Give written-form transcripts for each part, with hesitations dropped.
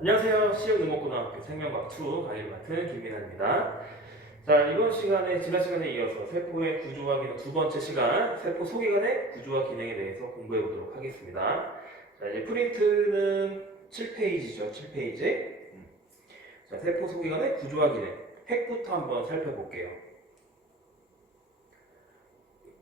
안녕하세요. 시흥농업고등학교 생명과학2 강의를 맡은 김민환입니다. 자, 이번 시간에 지난 시간에 이어서 세포의 구조와 기능 두 번째 시간 세포 소기관의 구조와 기능에 대해서 공부해 보도록 하겠습니다. 자, 이제 프린트는 7페이지죠. 7페이지. 자, 세포 소기관의 구조와 기능 핵부터 한번 살펴볼게요.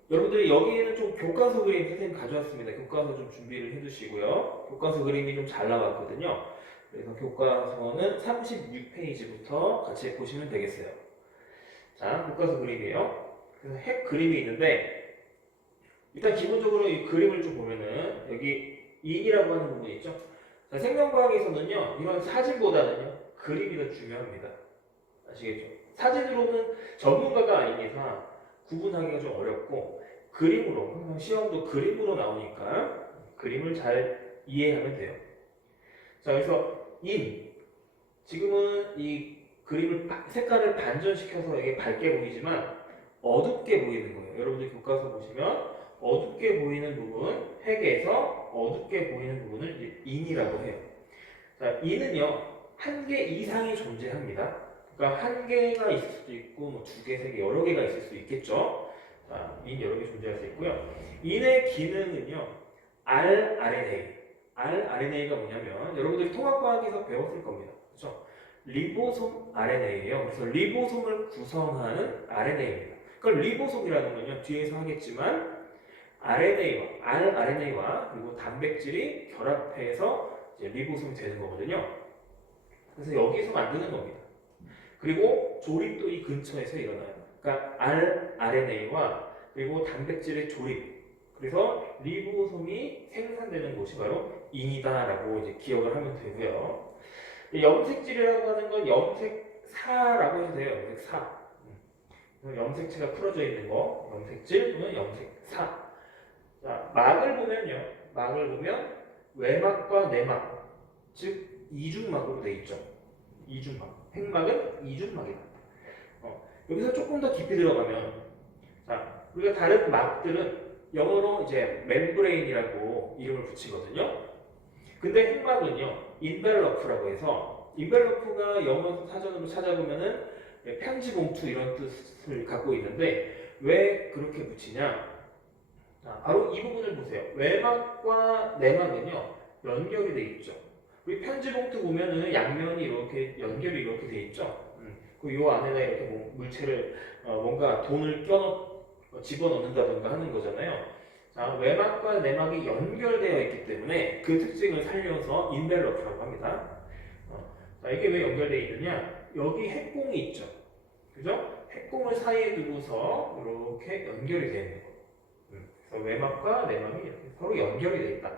여러분들이 여기에는 좀 교과서 그림 선생님 가져왔습니다. 교과서 좀 준비를 해두시고요. 교과서 그림이 좀 잘 나왔거든요. 그래서 교과서는 36페이지부터 같이 보시면 되겠어요. 자, 교과서 그림이에요. 그래서 핵 그림이 있는데 일단 기본적으로 이 그림을 좀 보면은 여기 인이라고 하는 부분이 있죠. 자, 생명과학에서는요 이런 사진보다는요 그림이 더 중요합니다. 아시겠죠? 사진으로는 전문가가 아닌 이상 구분하기가 좀 어렵고 그림으로 항상 시험도 그림으로 나오니까 그림을 잘 이해하면 돼요. 자, 그래서 지금은 이 그림을 색깔을 반전시켜서 이게 밝게 보이지만 어둡게 보이는 거예요. 여러분들 교과서 보시면 어둡게 보이는 부분, 핵에서 어둡게 보이는 부분을 이제 인이라고 해요. 자, 인은요 한 개 이상이 존재합니다. 그러니까 한 개가 있을 수도 있고 뭐 두 개, 세 개, 여러 개가 있을 수 있겠죠. 자, 인 여러 개 존재할 수 있고요. 인의 기능은요 rRNA. rRNA가 뭐냐면 여러분들이 통합과학에서 배웠을 겁니다. 그렇죠? 리보솜 RNA예요. 그래서 리보솜을 구성하는 RNA입니다. 그걸 리보솜이라는 건요 뒤에서 하겠지만 rRNA와 그리고 단백질이 결합해서 이제 리보솜이 되는 거거든요. 그래서 여기서 만드는 겁니다. 그리고 조립도 이 근처에서 일어나요. 그러니까 rRNA와 그리고 단백질의 조립. 그래서 리보솜이 생산되는 곳이 바로 인이다라고 이제 기억을 하면 되고요. 염색질이라고 하는 건 염색사라고 해도 돼요. 염색사. 염색체가 풀어져 있는 거, 염색질 또는 염색사. 자, 막을 보면 외막과 내막, 즉 이중막으로 되어 있죠. 이중막. 핵막은 이중막이다. 여기서 조금 더 깊이 들어가면, 자, 우리가 다른 막들은 영어로 이제 멤브레인이라고 이름을 붙이거든요. 근데 핵막은요, 인벨러프라고 해서, 인벨러프가 영어 사전으로 찾아보면은 편지 봉투 이런 뜻을 갖고 있는데, 왜 그렇게 붙이냐? 자, 바로 이 부분을 보세요. 외막과 내막은요, 연결이 돼 있죠. 우리 편지 봉투 보면은 양면이 이렇게 연결이 이렇게 돼 있죠. 그요 안에다 이렇게 뭐 물체를 뭔가 돈을 집어넣는다든가 하는 거잖아요. 자, 외막과 내막이 연결되어 있기 때문에 그 특징을 살려서 인벨러프라고 합니다. 자, 이게 왜 연결되어 있느냐? 여기 핵공이 있죠. 그죠? 핵공을 사이에 두고서 이렇게 연결이 되어 있는 거예요. 그래서 외막과 내막이 이렇게 서로 연결이 되어 있다.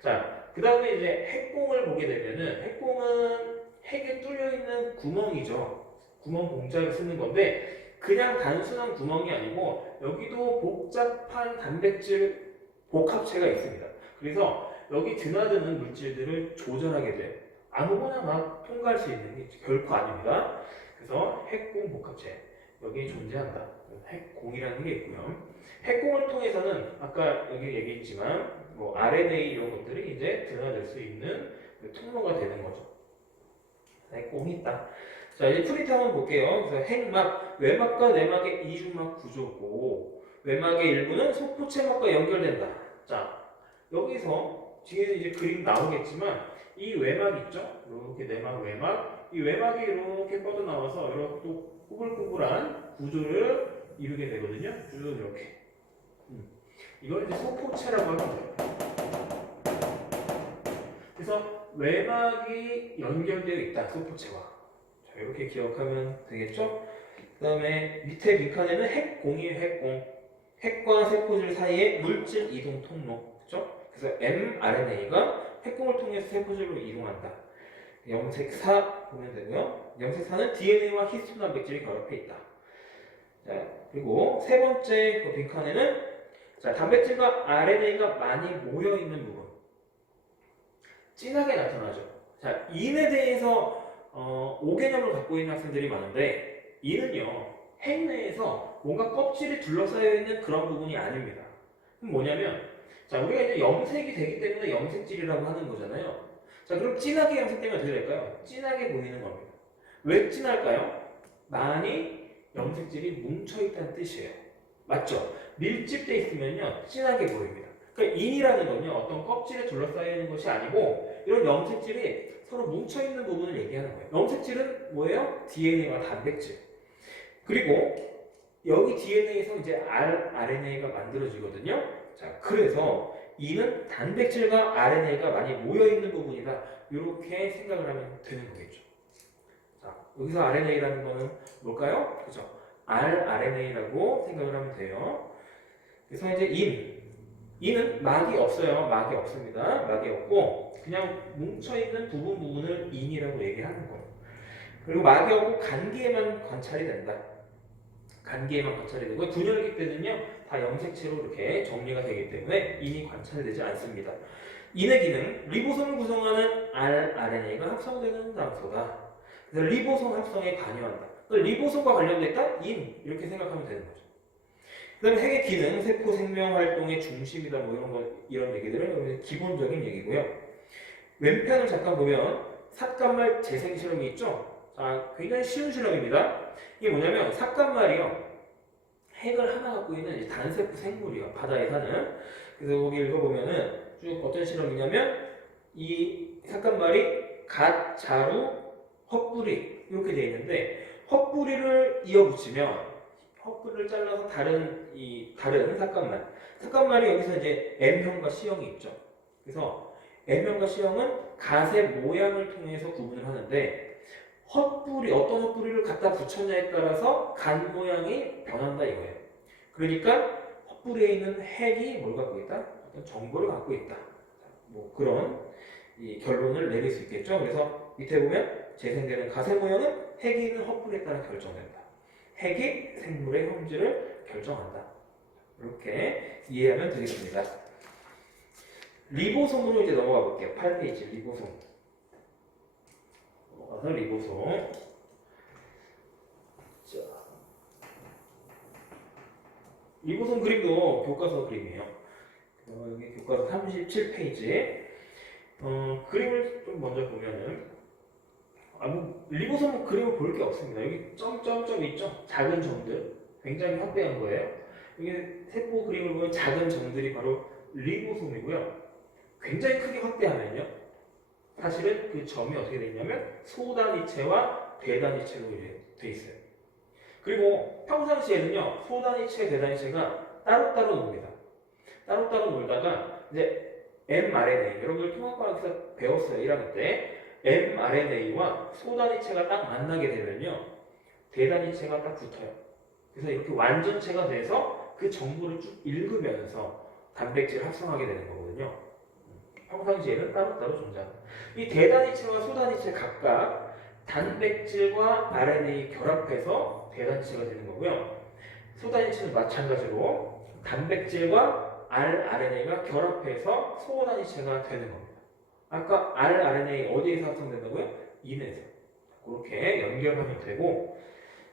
자, 그 다음에 이제 핵공을 보게 되면은 핵공은 핵에 뚫려 있는 구멍이죠. 구멍 공자를 쓰는 건데 그냥 단순한 구멍이 아니고 여기도 복잡한 단백질 복합체가 있습니다. 그래서 여기 드나드는 물질들을 조절하게 돼요. 아무거나 막 통과할 수 있는 게 결코 아닙니다. 그래서 핵공 복합체 여기 존재한다. 핵공이라는 게 있고요. 핵공을 통해서는 아까 여기 얘기했지만 뭐 RNA 이런 것들이 이제 드나들 수 있는 통로가 되는 거죠. 핵공이 있다. 자, 이제 프린트 한번 볼게요. 그래서 핵막, 외막과 내막의 이중막 구조고 외막의 일부는 소포체막과 연결된다. 자, 여기서 뒤에 이제 그림 나오겠지만 이 외막 있죠? 이렇게 내막, 외막. 이 외막이 이렇게 뻗어나와서 이렇게 또 꾸불꾸불한 구조를 이루게 되거든요. 쭉 이렇게. 이걸 이제 소포체라고 하면 돼요. 그래서 외막이 연결되어 있다. 소포체와. 자, 이렇게 기억하면 되겠죠? 그 다음에 밑에 빈칸에는 핵공이에요. 핵공. 핵과 세포질 사이의 물질 이동 통로. 그렇죠? 그래서 mRNA가 핵공을 통해서 세포질로 이동한다. 염색사 보면 되고요. 염색사는 DNA와 히스톤 단백질이 결합해 있다. 자, 그리고 세 번째 그 빈칸에는 자, 단백질과 RNA가 많이 모여 있는 부분. 진하게 나타나죠. 자, 인에 대해서 5개념을 갖고 있는 학생들이 많은데 인은요 핵 내에서 뭔가 껍질이 둘러싸여 있는 그런 부분이 아닙니다. 그럼 뭐냐면 자, 우리가 이제 염색이 되기 때문에 염색질이라고 하는 거잖아요. 자, 그럼 진하게 염색되면 어떻게 될까요? 진하게 보이는 겁니다. 왜 진할까요? 많이 염색질이 뭉쳐있다는 뜻이에요. 맞죠? 밀집돼 있으면요, 진하게 보입니다. 그러니까 인이라는 건요, 어떤 껍질에 둘러싸여 있는 것이 아니고 이런 염색질이 서로 뭉쳐있는 부분을 얘기하는 거예요. 염색질은 뭐예요? DNA와 단백질. 그리고 여기 DNA에서 이제 rRNA가 만들어지거든요. 자, 그래서 이는 단백질과 RNA가 많이 모여있는 부분이다. 이렇게 생각을 하면 되는 거겠죠. 자, 여기서 RNA라는 거는 뭘까요? 그죠? rRNA라고 생각을 하면 돼요. 그래서 이제 인은 막이 없어요. 막이 없습니다. 막이 없고 그냥 뭉쳐있는 부분을 인이라고 얘기하는 거예요. 그리고 막이 없고 간기에만 관찰이 된다. 간기에만 관찰이 되고 분열기 때는요 다 염색체로 이렇게 정리가 되기 때문에 인이 관찰되지 않습니다. 인의 기능, 리보솜을 구성하는 rRNA가 합성되는 장소다. 그래서 리보솜 합성에 관여한다. 리보솜과 관련됐다? 인 이렇게 생각하면 되는 거죠. 그다음에 핵의 기능, 세포 생명 활동의 중심이다. 뭐 이런 얘기들은 기본적인 얘기고요. 왼편을 잠깐 보면 삭간말 재생 실험이 있죠. 자, 굉장히 쉬운 실험입니다. 이게 뭐냐면 삭간말이요. 핵을 하나 갖고 있는 단세포 생물이요. 바다에 사는. 그래서 거기 읽어보면은 쭉 어떤 실험이냐면 이 삭간말이 갓, 자루, 헛뿌리 이렇게 되어 있는데 헛뿌리를 이어붙이면 헛뿌리를 잘라서 다른 삭간말이 여기서 이제 M형과 C형이 있죠. 그래서 M형과 C형은 갓의 모양을 통해서 구분을 하는데 헛뿌리, 어떤 헛뿌리를 갖다 붙였냐에 따라서 간 모양이 변한다 이거예요. 그러니까 헛뿌리에 있는 핵이 뭘 갖고 있다? 어떤 정보를 갖고 있다. 뭐 그런 이 결론을 내릴 수 있겠죠. 그래서 밑에 보면 재생되는 가세 모양은 핵이 있는 헛뿌리에 따라 결정된다. 핵이 생물의 형질을 결정한다. 이렇게 이해하면 되겠습니다. 리보솜으로 이제 넘어가 볼게요. 8페이지 리보솜. 넘어가서 리보솜. 자, 리보솜 그림도 교과서 그림이에요. 여기 교과서 37페이지. 그림을 좀 먼저 보면은 뭐 리보솜 그림을 볼 게 없습니다. 여기 점점점 있죠? 작은 점들. 굉장히 확대한 거예요. 이게 세포 그림을 보면 작은 점들이 바로 리보솜이고요. 굉장히 크게 확대하면요. 사실은 그 점이 어떻게 되어 있냐면 소단위체와 대단위체로 되어 있어요. 그리고 평상시에는요. 소단위체, 대단위체가 따로따로 놉니다. 따로따로 놀다가 이제 mRNA, 여러분들 통합과학에서 배웠어요. 1학년 때. mRNA와 소단위체가 딱 만나게 되면요. 대단위체가 딱 붙어요. 그래서 이렇게 완전체가 돼서 그 정보를 쭉 읽으면서 단백질을 합성하게 되는 거거든요. 평상시에는 따로따로 존재합니다. 이 대단위체와 소단위체 각각 단백질과 RNA 결합해서 대단위체가 되는 거고요. 소단위체는 마찬가지로 단백질과 rRNA가 결합해서 소단위체가 되는 겁니다. 아까 rRNA 어디에서 합성된다고요? 인에서. 그렇게 연결하면 되고,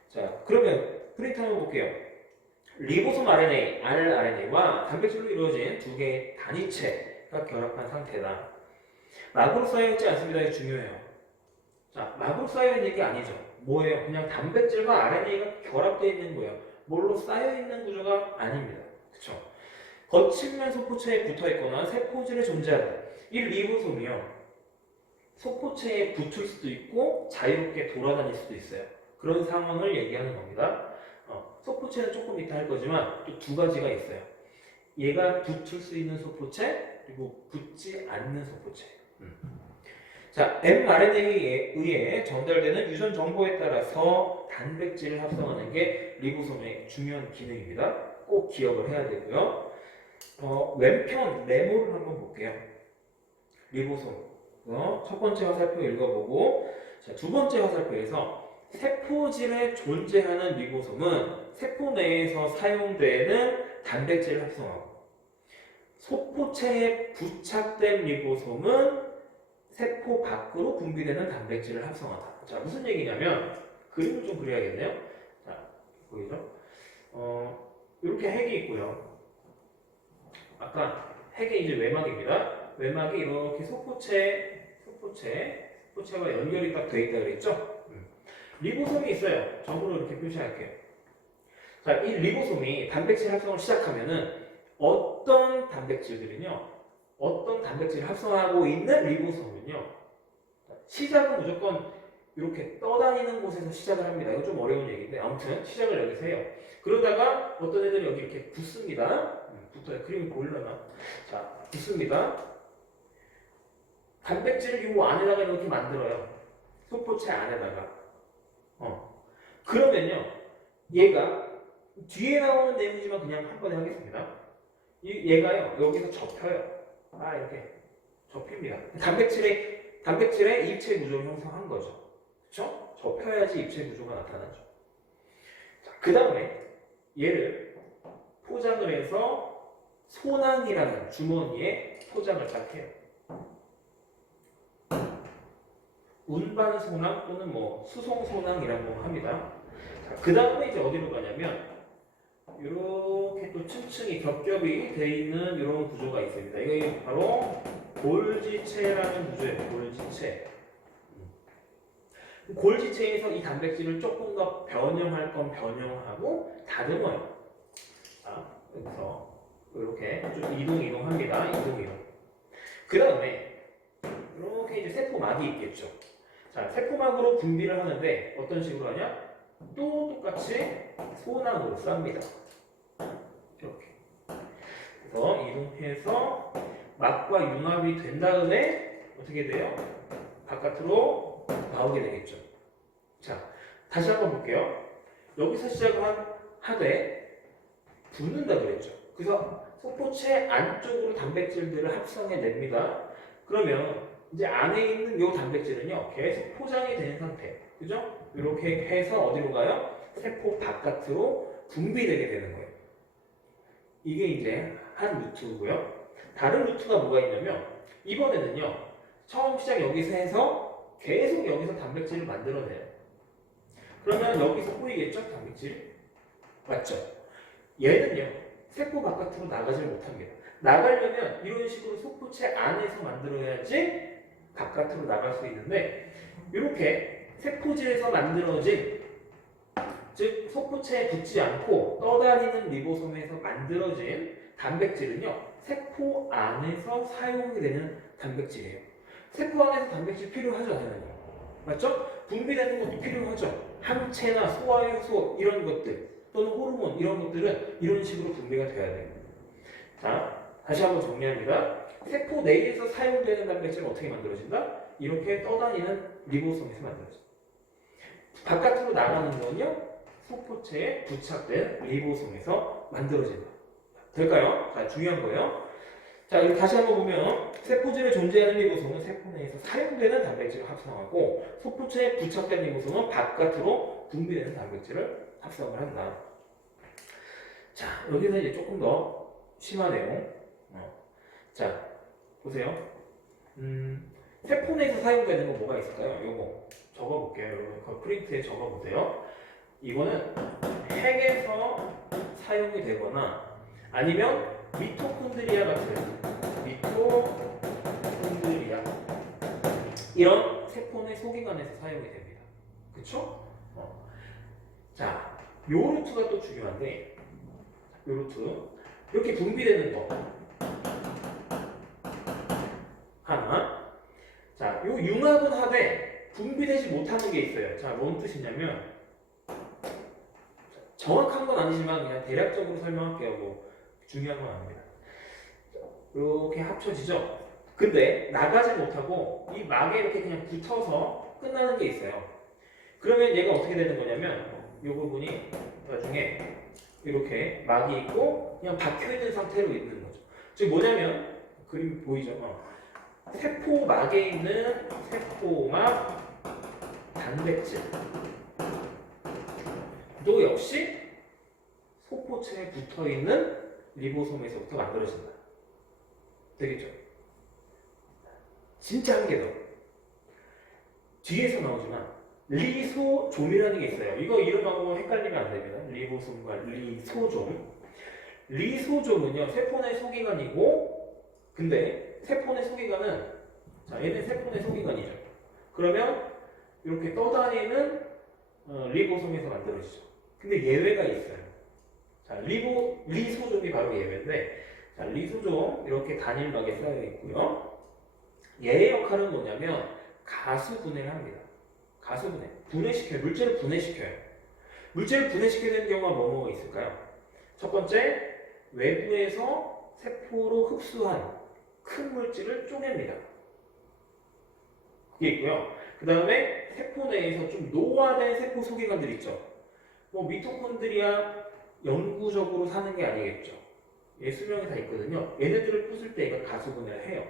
자, 그러면 프린트 한번 볼게요. 리보솜 RNA, rRNA와 단백질로 이루어진 두 개의 단위체가 결합한 상태다. 막으로 쌓여있지 않습니다. 이게 중요해요. 자, 막으로 쌓여있는 얘기 아니죠. 뭐예요? 그냥 단백질과 RNA가 결합되어 있는 거예요. 뭘로 쌓여있는 구조가 아닙니다. 그쵸? 거친면 소포체에 붙어있거나 세포질에 존재한다. 이 리보솜이요. 소포체에 붙을 수도 있고 자유롭게 돌아다닐 수도 있어요. 그런 상황을 얘기하는 겁니다. 소포체는 조금 이따 할 거지만 또 두 가지가 있어요. 얘가 붙을 수 있는 소포체 그리고 붙지 않는 소포체. 자, mRNA에 의해 전달되는 유전 정보에 따라서 단백질을 합성하는 게 리보솜의 중요한 기능입니다. 꼭 기억을 해야 되고요. 왼편 메모를 한번 볼게요. 리보솜. 첫 번째 화살표 읽어보고, 자, 두 번째 화살표에서 세포질에 존재하는 리보솜은 세포 내에서 사용되는 단백질을 합성하고, 소포체에 부착된 리보솜은 세포 밖으로 분비되는 단백질을 합성하다. 자, 무슨 얘기냐면 그림을 좀 그려야겠네요. 자, 보이죠? 이렇게 핵이 있고요. 아까 핵의 이제 외막입니다. 외막이 이렇게 소포체에 소포체와 연결이 딱 돼 있다 그랬죠? 리보솜이 있어요. 적으로 이렇게 표시할게요. 자, 이 리보솜이 단백질 합성을 시작하면은 어떤 단백질 합성하고 있는 리보솜은요, 시작은 무조건 이렇게 떠다니는 곳에서 시작을 합니다. 이거 좀 어려운 얘기인데 아무튼 시작을 여기서 해요. 그러다가 어떤 애들이 여기 이렇게 붙습니다. 붙어요. 그림이 보이려나? 자, 붙습니다. 단백질을 이 안에다가 이렇게 만들어요. 소포체 안에다가. 그러면요, 얘가 뒤에 나오는 내용이지만 그냥 한 번에 하겠습니다. 얘가요, 여기서 접혀요. 이렇게 접힙니다. 단백질의 입체 구조를 형성한 거죠. 그쵸? 접혀야지 입체 구조가 나타나죠. 그 다음에 얘를 포장을 해서 소낭이라는 주머니에 포장을 딱 해요. 운반소낭 또는 뭐 수송소낭이라고 합니다. 그 다음에 이제 어디로 가냐면 이렇게 또 층층이 겹겹이 돼 있는 이런 구조가 있습니다. 이게 바로 골지체라는 구조예요. 골지체. 골지체에서 이 단백질을 조금 더 변형할 건 변형하고 다듬어요. 자, 그래서 이렇게 좀 이동합니다. 이동. 그 다음에 이렇게 이제 세포막이 있겠죠. 자, 세포막으로 분비를 하는데 어떤 식으로 하냐? 또 똑같이 소낭으로 쌉니다. 이렇게. 그래서 이동해서 막과 융합이 된 다음에 어떻게 돼요? 바깥으로 나오게 되겠죠. 자, 다시 한번 볼게요. 여기서 시작을 하되 붙는다 그랬죠. 그래서 소포체 안쪽으로 단백질들을 합성해 냅니다. 그러면 이제 안에 있는 이 단백질은요, 계속 포장이 된 상태. 그죠? 이렇게 해서 어디로 가요? 세포 바깥으로 분비되게 되는 거예요. 이게 이제 한 루트고요. 다른 루트가 뭐가 있냐면 이번에는요, 처음 시작 여기서 해서 계속 여기서 단백질을 만들어내요. 그러면 여기서 꼬이겠죠? 단백질이? 맞죠? 얘는요, 세포 바깥으로 나가질 못합니다. 나가려면 이런 식으로 소포체 안에서 만들어야지 바깥으로 나갈 수 있는데, 이렇게 세포질에서 만들어진, 즉 소포체에 붙지 않고 떠다니는 리보솜에서 만들어진 단백질은요, 세포 안에서 사용이 되는 단백질이에요. 세포 안에서 단백질 필요하죠, 당연히. 맞죠? 분비되는 것도 필요하죠. 항체나 소화효소 이런 것들 또는 호르몬 이런 것들은 이런 식으로 분비가 돼야 돼요. 자, 다시 한번 정리합니다. 세포 내에서 사용되는 단백질은 어떻게 만들어진다? 이렇게 떠다니는 리보솜에서 만들어진다. 바깥으로 나가는 건요, 소포체에 부착된 리보솜에서 만들어진다. 될까요? 자, 중요한 거예요. 자, 이거 다시 한번 보면 세포질에 존재하는 리보솜은 세포 내에서 사용되는 단백질을 합성하고 소포체에 부착된 리보솜은 바깥으로 분비되는 단백질을 합성을 한다. 자, 여기서 이제 조금 더 심하네요. 자, 보세요. 세포 내에서 사용되는 거 뭐가 있을까요? 요거 적어볼게요. 여러분, 그 프린트에 적어보세요. 이거는 핵에서 사용이 되거나 아니면 미토콘드리아 같은 미토콘드리아 이런 세포 내 소기관에서 사용이 됩니다. 그쵸? 자, 요 루트가 또 중요한데, 요 루트 이렇게 분비되는 거 하나. 자, 요 융합은 하되 분비되지 못하는 게 있어요. 자, 뭔 뜻이냐면 정확한 건 아니지만 그냥 대략적으로 설명할게요. 뭐 중요한 건 아닙니다. 이렇게 합쳐지죠. 근데 나가지 못하고 이 막에 이렇게 그냥 붙어서 끝나는 게 있어요. 그러면 얘가 어떻게 되는 거냐면 이 부분이 나중에 이렇게 막이 있고 그냥 박혀 있는 상태로 있는 거죠. 즉 뭐냐면 그림 보이죠? 세포막에 있는 세포막 단백질도 역시 소포체에 붙어 있는 리보솜에서부터 만들어진다. 되겠죠? 진짜 한 개 더. 뒤에서 나오지만 리소좀이라는 게 있어요. 이거 이름하고 헷갈리면 안 됩니다. 리보솜과 리소좀. 리소좀은요, 세포 내 소기관이고, 근데 세포 내 소기관은 자, 얘는 세포 내 소기관이죠. 그러면 이렇게 떠다니는 리보솜에서 만들어지죠. 근데 예외가 있어요. 자, 리소좀이 바로 예외인데, 자, 리소좀 이렇게 단일막에 쌓여 있고요. 얘의 역할은 뭐냐면 가수분해를 합니다. 가수분해, 분해시켜요. 물질을 분해시켜요. 물질을 분해시켜야 되는 경우가 뭐가 있을까요? 첫 번째, 외부에서 세포로 흡수한 큰 물질을 쪼갭니다. 그게 있고요. 그 다음에 세포 내에서 좀 노화된 세포 소기관들 있죠. 뭐 미토콘드리아 영구적으로 사는 게 아니겠죠. 얘 수명이 다 있거든요. 얘네들을 부술 때 얘가 가수분해를 해요.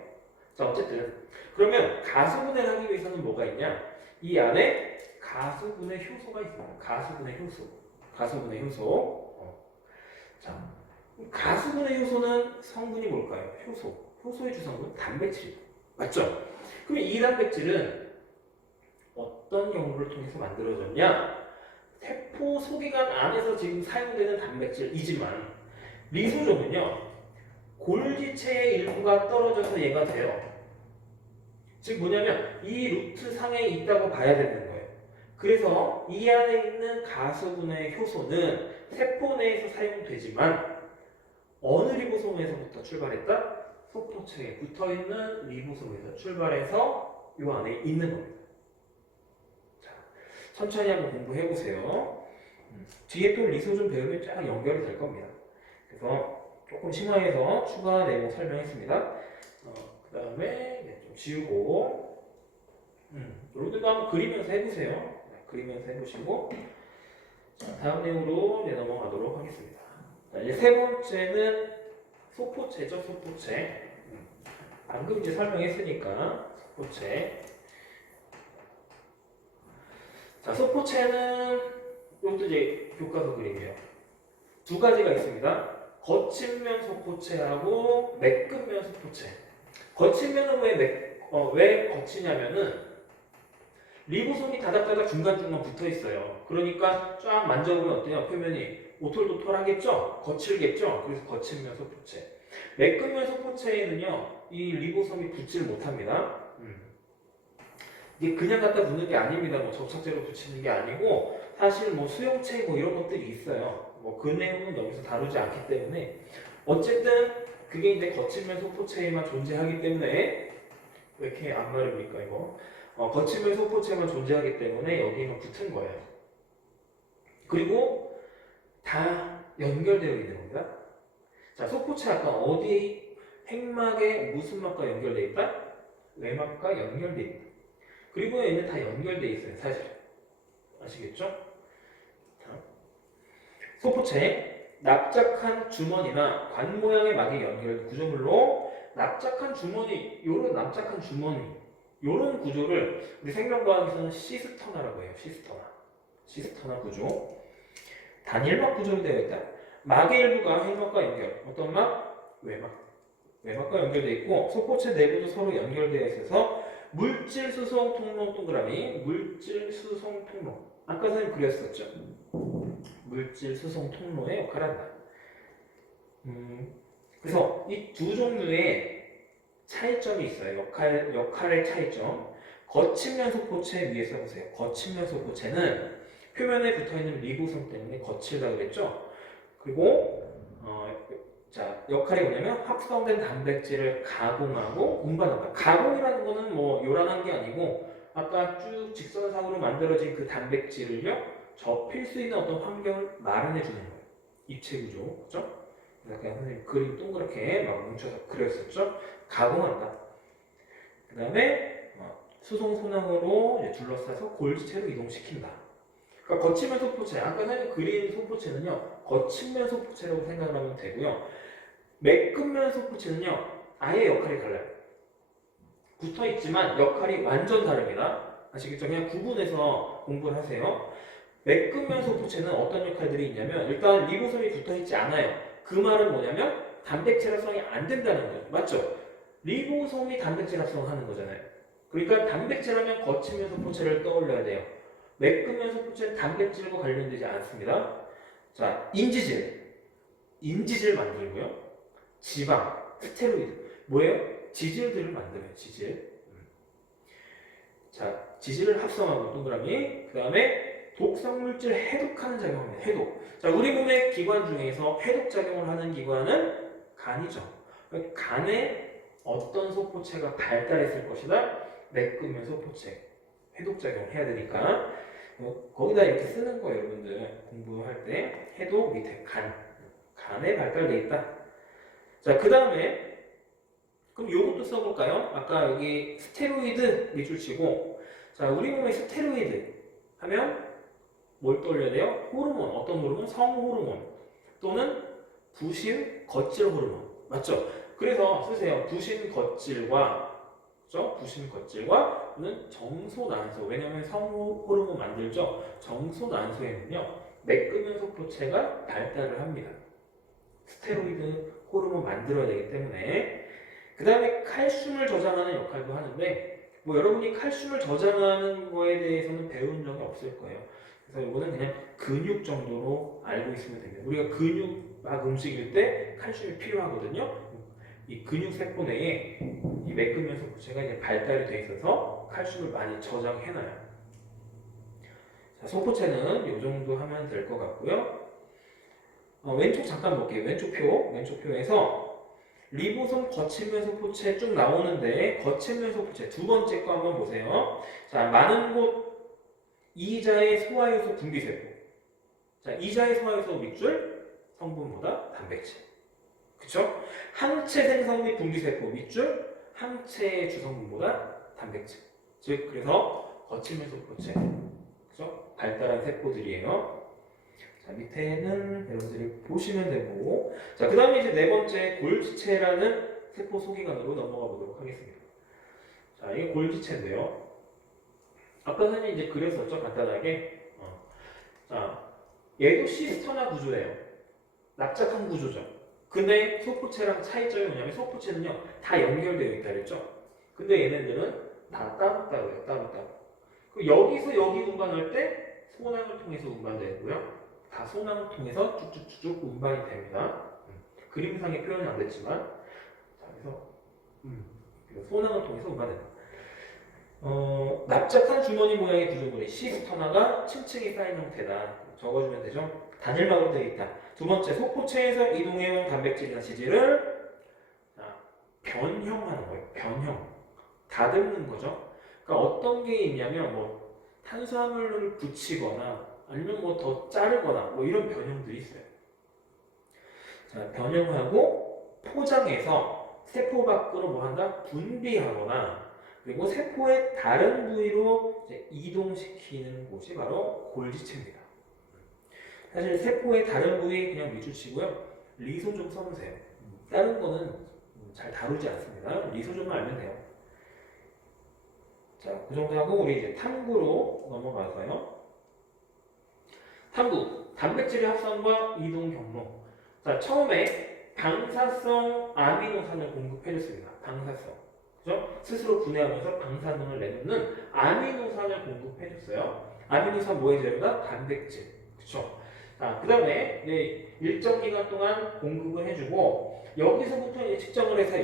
자, 어쨌든 그러면 가수분해를 하기 위해서는 뭐가 있냐? 이 안에 가수분해 효소가 있습니다. 가수분해 효소. 가수분해 효소. 자, 가수분해 효소는 성분이 뭘까요? 효소. 효소의 주성분 단백질이다. 맞죠? 그럼 이 단백질은 어떤 연구를 통해서 만들어졌냐? 세포 소기관 안에서 지금 사용되는 단백질이지만 리소좀은요, 골지체의 일부가 떨어져서 얘가 돼요. 즉 뭐냐면 이 루트 상에 있다고 봐야 되는 거예요. 그래서 이 안에 있는 가수분해 효소는 세포 내에서 사용되지만 어느 리보솜에서부터 출발했다? 소포체에 붙어있는 리보솜에서 출발해서 이 안에 있는 겁니다. 자, 천천히 한번 공부해보세요. 뒤에 또 리소좀 배우면 쫙 연결이 될 겁니다. 그래서 조금 심화해서 추가 내용 설명했습니다. 그 다음에 좀 지우고 여러분들도 한번 그리면서 해보세요. 네, 그리면서 해보시고 자, 다음 내용으로 이제 넘어가도록 하겠습니다. 자, 이제 세 번째는 소포체죠. 소포체. 방금 이제 설명했으니까 소포체. 자, 소포체는 이것도 이제 교과서 그림이에요. 두 가지가 있습니다. 거친면 소포체하고 매끈면 소포체. 거친면은 왜 거치냐면은 리보솜이 다닥다닥 중간중간 붙어 있어요. 그러니까 쫙 만져보면 어때요? 표면이 오돌도돌하겠죠? 거칠겠죠? 그래서 거친면 소포체. 매끈면 소포체에는요, 이 리보솜이 붙지를 못합니다. 이게 그냥 갖다 붙는 게 아닙니다. 뭐 접착제로 붙이는 게 아니고 사실 뭐 수용체 뭐 이런 것들이 있어요. 뭐 그 내용은 여기서 다루지 않기 때문에 어쨌든 그게 이제 거친면 소포체에만 존재하기 때문에 왜 이렇게 안 마릅니까 이거? 거친면 소포체만 존재하기 때문에 여기만 붙은 거예요. 그리고 다 연결되어 있는 겁니다. 자, 소포체 아까 어디 핵막에 무슨 막과 연결되어 있다? 외막과 연결되어 있다. 그리고 얘는 다 연결되어 있어요, 사실. 아시겠죠? 자, 소포체, 납작한 주머니나 관 모양의 막에 연결된 구조물로 납작한 주머니, 요런 납작한 주머니, 요런 구조를 우리 생명과학에서는 시스터나라고 해요. 시스터나 구조. 단일막 구조로 되어 있다. 막의 일부가 핵막과 연결. 어떤 막? 외막과 연결되어 있고 소포체 내부도 서로 연결되어 있어서 물질 수송 통로 동그라미. 물질 수송 통로. 아까 선생님 그렸었죠. 물질 수송 통로의 역할을 한다. 그래서 이 두 종류의 차이점이 있어요. 역할의 차이점. 거친면 소포체 위에서 보세요. 거친면 소포체는 표면에 붙어있는 리보솜 때문에 거칠다고 그랬죠. 그리고 자, 역할이 뭐냐면 합성된 단백질을 가공하고 운반한다. 가공이라는 거는 뭐 요란한 게 아니고 아까 쭉 직선상으로 만들어진 그 단백질을요 접힐 수 있는 어떤 환경을 마련해 주는 거예요. 입체 구조, 그렇죠? 그래서 그냥 선생님 그림 동그랗게 막 뭉쳐서 그렸었죠. 가공한다. 그 다음에 수송 소낭으로 이제 둘러싸서 골지체로 이동시킨다. 그러니까 거친면 소포체, 아까 선생님 그린 소포체는요 거친면 소포체라고 생각을 하면 되고요. 매끈면 소포체는요 아예 역할이 달라요. 붙어있지만 역할이 완전 다릅니다. 아시겠죠? 그냥 구분해서 공부를 하세요. 매끈면 소포체는 어떤 역할들이 있냐면 일단 리보솜이 붙어있지 않아요. 그 말은 뭐냐면 단백질 합성이 안 된다는 거예요. 맞죠? 리보솜이 단백질 합성하는 거잖아요. 그러니까 단백질 하면 거친면 소포체를 떠올려야 돼요. 매끈면 소포체는 단백질과 관련되지 않습니다. 자, 인지질 만들고요. 지방, 스테로이드. 뭐예요? 지질들을 만들어요. 지질. 지질을 합성하고 동그라미. 그 다음에 독성물질 해독하는 작용을 해요. 해독. 자, 우리 몸의 기관 중에서 해독 작용을 하는 기관은 간이죠. 간에 어떤 소포체가 발달했을 것이다. 매끄면 소포체. 해독 작용을 해야 되니까 거기다 이렇게 쓰는 거예요, 여러분들. 공부할 때 해독 밑에 간에 발달돼 있다. 자, 그 다음에 그럼 요것도 써볼까요? 아까 여기 스테로이드 밑줄 치고, 자, 우리 몸의 스테로이드 하면 뭘 떠올려야 돼요? 호르몬. 어떤 호르몬? 성호르몬 또는 부신 거칠 호르몬. 맞죠? 그래서 쓰세요. 부신 거칠과, 그죠? 부신 거칠과 또는 정소난소. 왜냐면 성호르몬 만들죠? 정소난소에는요 매끄면 소포체가 발달을 합니다. 스테로이드 호르몬 만들어야 되기 때문에. 그 다음에 칼슘을 저장하는 역할도 하는데, 뭐 여러분이 칼슘을 저장하는 거에 대해서는 배운 적이 없을 거예요. 그래서 이거는 그냥 근육 정도로 알고 있으면 됩니다. 우리가 근육 막 움직일 때 칼슘이 필요하거든요. 이 근육 세포 내에 이 매끄면 소포체가 이제 발달이 돼 있어서 칼슘을 많이 저장해놔요. 자, 소포체는 이 정도 하면 될 것 같고요. 왼쪽 잠깐 볼게요. 왼쪽 표에서 리보솜 거칠면 소포체 쭉 나오는데, 거칠면 소포체 두 번째 거 한번 보세요. 자, 많은 곳 이자의 소화효소 분비세포. 자, 이자의 소화효소 밑줄 성분보다 단백질. 그쵸? 항체 생성 및 분비세포 밑줄 항체의 주성분보다 단백질. 즉, 그래서 거칠면 소포체. 그죠? 발달한 세포들이에요. 자, 밑에는 여러분들이 보시면 되고, 자, 그 다음에 이제 네 번째 골지체라는 세포 소기관으로 넘어가 보도록 하겠습니다. 자, 이게 골지체인데요. 아까 선생님이 이제 그렸었죠, 간단하게. 자, 얘도 시스터나 구조예요. 납작한 구조죠. 근데 소포체랑 차이점이 뭐냐면, 소포체는요 다 연결되어 있다 그랬죠. 근데 얘네들은 다 따로따로예요. 따로따로. 여기서 여기 운반할 때 소낭을 통해서 운반되고요. 다 소낭을 통해서 쭉쭉쭉쭉 운반이 됩니다. 그림상의 표현은 안 됐지만, 자, 그래서 소낭을 통해서 운반됩니다. 납작한 주머니 모양의 구조물의 시스터나가 층층이 쌓인 형태다. 적어주면 되죠. 단일막으로 되어 있다. 두 번째, 소포체에서 이동해온 단백질이나 지질을 변형하는 거예요. 변형. 다듬는 거죠. 그러니까 어떤 게 있냐면, 뭐 탄수화물을 붙이거나 아니면 뭐 더 자르거나 뭐 이런 변형들이 있어요. 자, 변형하고 포장해서 세포 밖으로 뭐 한다? 분비하거나, 그리고 세포의 다른 부위로 이제 이동시키는 곳이 바로 골지체입니다. 사실 세포의 다른 부위 그냥 밑줄 치고요. 리소좀 써보세요. 다른 거는 잘 다루지 않습니다. 리소좀만 알면 돼요. 자, 그 정도 하고 우리 이제 탐구로 넘어가서요. 탐구, 단백질의 합성과 이동 경로. 자, 처음에 방사성 아미노산을 공급해줬습니다. 방사성. 그죠? 스스로 분해하면서 방사능을 내놓는 아미노산을 공급해줬어요. 아미노산 뭐의 재료다? 단백질. 그쵸? 자, 그 다음에 일정 기간 동안 공급을 해주고, 여기서부터 이제 측정을 해서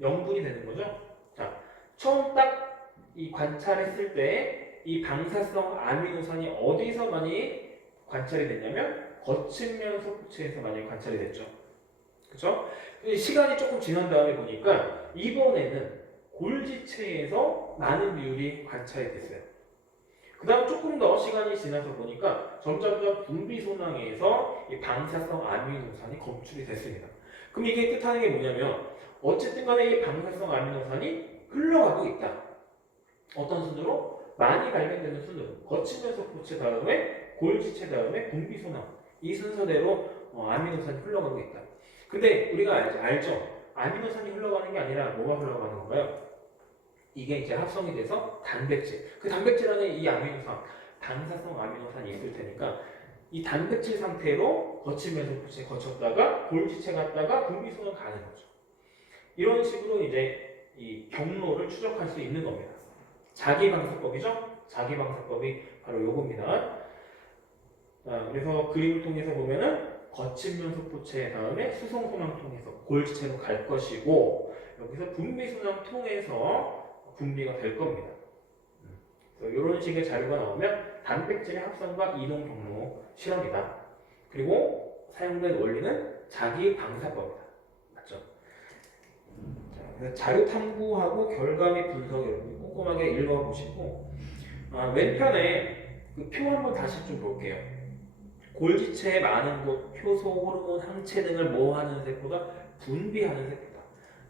영분이 되는 거죠. 자, 처음 딱 이 관찰했을 때 이 방사성 아미노산이 어디서 많이 관찰이 됐냐면 거친면 소포체에서 많이 관찰이 됐죠. 그쵸? 시간이 조금 지난 다음에 보니까 이번에는 골지체에서 많은 비율이 관찰이 됐어요. 그 다음 조금 더 시간이 지나서 보니까 점점점 분비소낭에서 이 방사성 아미노산이 검출이 됐습니다. 그럼 이게 뜻하는 게 뭐냐면, 어쨌든 간에 이 방사성 아미노산이 흘러가고 있다. 어떤 순으로? 많이 발견되는 순으로. 거치면 소포체 다음에 골지체 다음에 분비소낭. 이 순서대로 아미노산이 흘러가고 있다. 근데 우리가 알죠? 아미노산이 흘러가는 게 아니라 뭐가 흘러가는 건가요? 이게 이제 합성이 돼서 단백질. 그 단백질 안에 이 아미노산, 방사성 아미노산이 있을 테니까 이 단백질 상태로 거치면 소포체 거쳤다가 골지체 갔다가 분비소낭 가는 거죠. 이런 식으로 이제 이 경로를 추적할 수 있는 겁니다. 자기방사법이죠? 자기방사법이 바로 요겁니다. 자, 그래서 그림을 통해서 보면은 거친면 소포체 다음에 수성소낭 통해서 골지체로 갈 것이고, 여기서 분비소낭 통해서 분비가 될 겁니다. 식의 자료가 나오면 단백질의 합성과 이동 경로 실험이다. 그리고 사용된 원리는 자기 방사법이다. 맞죠? 자, 그래서 자료 탐구하고 결과 및 분석 여러분 꼼꼼하게 읽어보시고 왼편에 그 표 한번 다시 좀 볼게요. 골지체에 많은 곳, 효소, 호르몬, 항체 등을 뭐하는 세포다? 분비하는 세포다.